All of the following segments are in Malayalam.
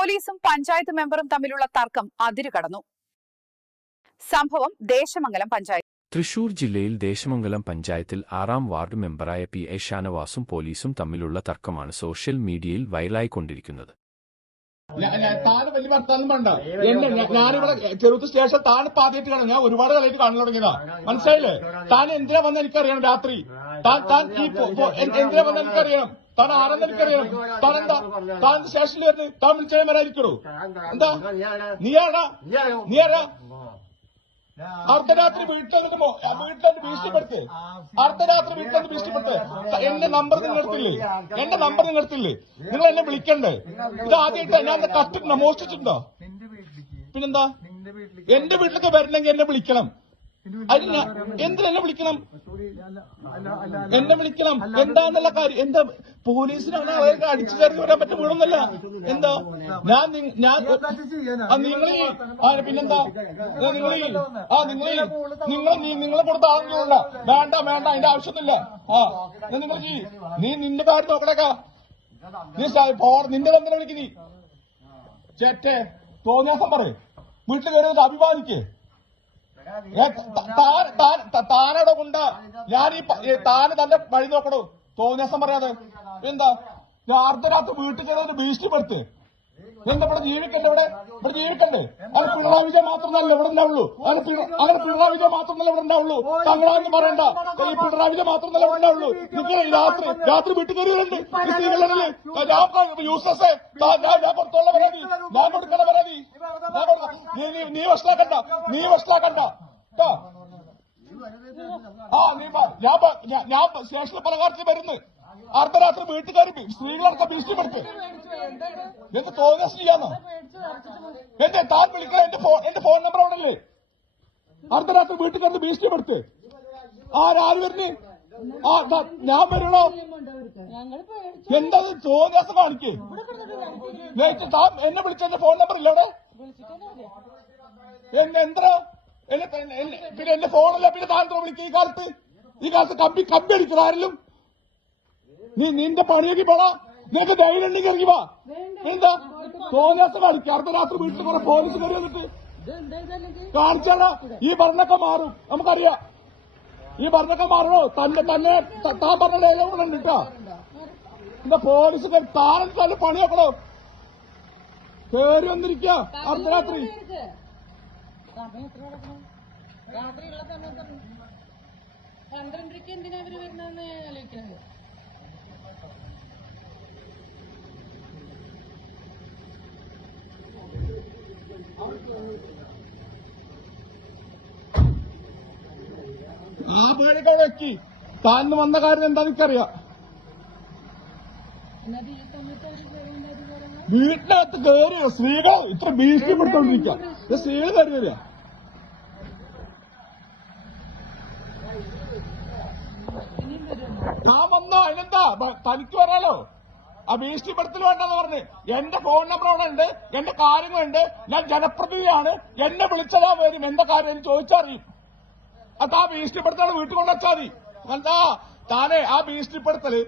പോലീസും പഞ്ചായത്ത് മെമ്പറും തമ്മിലുള്ള തർക്കം അതിരുകടന്നു. സംഭവം ദേശമംഗലം പഞ്ചായത്ത്. തൃശൂർ ജില്ലയിൽ ദേശമംഗലം പഞ്ചായത്തിൽ 6-ാം വാർഡ് മെമ്പറായ PA ഷാനവാസും പോലീസും തമ്മിലുള്ള തർക്കമാണ് സോഷ്യൽ മീഡിയയിൽ വൈറലായിക്കൊണ്ടിരിക്കുന്നത്. താന് വലിയ വർത്താനം വേണ്ട. ഞാനിവിടെ ചെറുത്ത് സ്റ്റേഷൻ താൻ ആദ്യമായിട്ട് കാണാം. ഞാൻ ഒരുപാട് കളയിട്ട് കാണാൻ തുടങ്ങിയതാ. മനസ്സിലായില്ലേ? താൻ എന്തിനാ വന്ന എനിക്കറിയണം. രാത്രി താൻ എന്തിനാ വന്ന എനിക്കറിയണം. താൻ ആരെന്ന് എനിക്കറിയണം. താൻ എന്താ താൻ സ്റ്റേഷനിൽ വരുന്നത്? താൻ വിളിച്ചാൽ വരാതിരിക്കണോ? എന്താ നീയാടാ? നീയാരാ? അർദ്ധരാത്രി വീട്ടിൽ ഭീഷണിപ്പെടുത്ത്. അർദ്ധരാത്രി വീട്ടിൽ ഭീഷണിപ്പെടുത്ത്. എന്റെ നമ്പർ നിങ്ങളെടുത്തില്ലേ? എന്റെ നമ്പർ നിങ്ങളെടുത്തില്ലേ? നിങ്ങൾ എന്നെ വിളിക്കണ്ടേ? ഇത് ആദ്യമായിട്ട് ഞാൻ കത്തിട്ടുണ്ടോ? മോഷ്ടിച്ചിട്ടുണ്ടോ? പിന്നെന്താ? എന്റെ വീട്ടിലൊക്കെ വരണമെങ്കിൽ എന്നെ വിളിക്കണം. അതിന് എന്തിനെന്നെ വിളിക്കണം? എന്നെ വിളിക്കണം. എന്താന്നുള്ള കാര്യം എന്താ? പോലീസിനാണ് അവർക്ക് അടിച്ചു കയറി വരാൻ പറ്റും വീടൊന്നല്ല. എന്താ പിന്നെന്താ നിങ്ങളെ കൊടുത്ത ആളുകളുണ്ട. വേണ്ട അതിന്റെ ആവശ്യമൊന്നുമില്ല. നിങ്ങൾ നീ നിന്റെ കാര്യം നോക്കണേക്കാ. നിന്റെ എന്തിനാ വിളിക്കുന്നീ? ചേറ്റേ തോന്നിയാസം പറ. വീട്ടിൽ കയറിയത് അഭിമാനിക്കേ. താനവിടെ കൊണ്ട ഞാൻ താന് തന്റെ വഴി നോക്കണോ? തോന്നിയാസം പറയാതെ എന്താ? അർദ്ധരാത്രി വീട്ടിൽ കയറി ഭീഷണിപ്പെടുത്ത്. എന്താ ഇവിടെ ജീവിക്കണ്ടേ? ഇവിടെ ജീവിക്കണ്ടേ? അത് പിണറായി വിജയൻ മാത്രമല്ല ഇവിടെ ഉണ്ടാവുള്ളൂ. അങ്ങനെ പിണറായി വിജയൻ മാത്രമല്ല ഇവിടെ ഉണ്ടാവുള്ളൂ. തങ്ങളാന്ന് പറയണ്ട. ഈ പിണറായി വിജയൻ മാത്രമല്ല ഇവിടെ ഉണ്ടാവുള്ളൂ. നിങ്ങൾ രാത്രി വീട്ടിൽ കയറിയുണ്ട് സ്ത്രീകളല്ലേ? യൂസസേ ഞാൻ പുറത്തുള്ള പരാതി ഞാൻ കൊടുക്കണ പരാതി നീ വഷളാക്കണ്ട. ഞാൻ സ്റ്റേഷനിൽ പല കാര്യത്തിൽ വരുന്നു. അർദ്ധരാത്രി വീട്ടുകാരി സ്ത്രീകളൊക്കെ ഭീഷണിപ്പെടുത്ത്. എന്ത് തോന്നിയ ചെയ്യാന്നോ? എന്റെ താൻ വിളിക്കണം. എന്റെ ഫോൺ നമ്പർ ആണല്ലേ? അർദ്ധരാത്രി വീട്ടുകാർക്ക് ഭീഷണിപ്പെടുത്ത്. ആര് വരുന്നു? ഞാൻ വരണോ? എന്താ തോന്നിയാസം കാണിക്കേ? താൻ എന്നെ വിളിച്ച എന്റെ ഫോൺ നമ്പർ ഇല്ല അവിടെ? എന്താ പിന്നെ എന്റെ ഫോണല്ല. പിന്നെ താൻ വിളിക്കുക? ഈ കാലത്ത് കമ്പി അടിക്കണം ആരെങ്കിലും? നിന്റെ പണിയൊക്കെ പോടാ. നിനക്ക് ധൈര്യം ഉണ്ടെങ്കിൽ ഇറങ്ങി വാ. എന്താ തോന്നിയാസം കാണിക്കുക? അർദ്ധരാത്രി വീട്ടിൽ കുറെ പോലീസ് കയറി വന്നിട്ട് കാണിച്ചാടാ. ഈ ഭരണമൊക്കെ മാറും നമുക്കറിയാം. ഈ ഭരണമൊക്കെ മാറണോ? താൻ പറഞ്ഞ ഡയലോഗ് ഉണ്ട് കേട്ടോ. എന്താ പോലീസ് താനും തന്നെ പണി നോക്കണോ? കയറി വന്നിരിക്കുക അർദ്ധരാത്രി. ആ പേടിയൊക്കെ വെക്കി. താന്ന് വന്ന കാര്യം എന്താന്ന് എനിക്കറിയാം. വീട്ടിനകത്ത് കയറിയോ? സ്ത്രീകൾ ഇത്ര ഭീഷണിപ്പെടുത്തോണ്ടിരിക്കുക. സ്ത്രീകൾ കയറി വരിക. ഞാൻ വന്നോ? അതിനെന്താ? തനിക്ക് വരാലോ. ആ ഭീഷണിപ്പെടുത്തൽ വേണ്ടെന്ന് പറഞ്ഞ് എന്റെ ഫോൺ നമ്പർ അവിടെ ഉണ്ട്. എന്റെ കാര്യങ്ങളുണ്ട്. ഞാൻ ജനപ്രതിനിധിയാണ്. എന്നെ വിളിച്ചാൽ വരും. എന്താ കാര്യം എന്ന് ചോദിച്ചറിയും. അത് ആ ഭീഷണിപ്പെടുത്തലാണ് വീട്ടിൽ കൊണ്ടുവച്ചാൽ മതി. എന്താ താനെ ആ ഭീഷണിപ്പെടുത്തല്?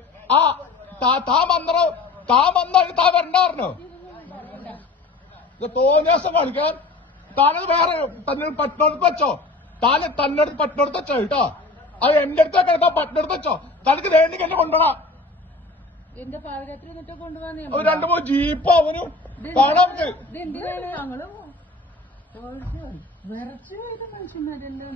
താൻ വന്നാൽ താൻ വരണ്ടായിരുന്നോ? തോന്നിയാസം കാണിക്കാൻ താനത് വേറെ തന്നെ പറ്റിനടുത്ത് വെച്ചോ. തന്നടുത്ത് പറ്റിനടുത്ത് വെച്ചോ കേട്ടോ. അത് എന്റെ അടുത്തൊക്കെ എടുത്താ പറ്റിനടുത്ത് വെച്ചോ. തനിക്ക് വേണ്ടിക്ക് എന്നെ കൊണ്ടുപോടാ. 2-3 ജീപ്പോ അവനും കാണാൻ മനുഷ്യന്മാരല്ലേ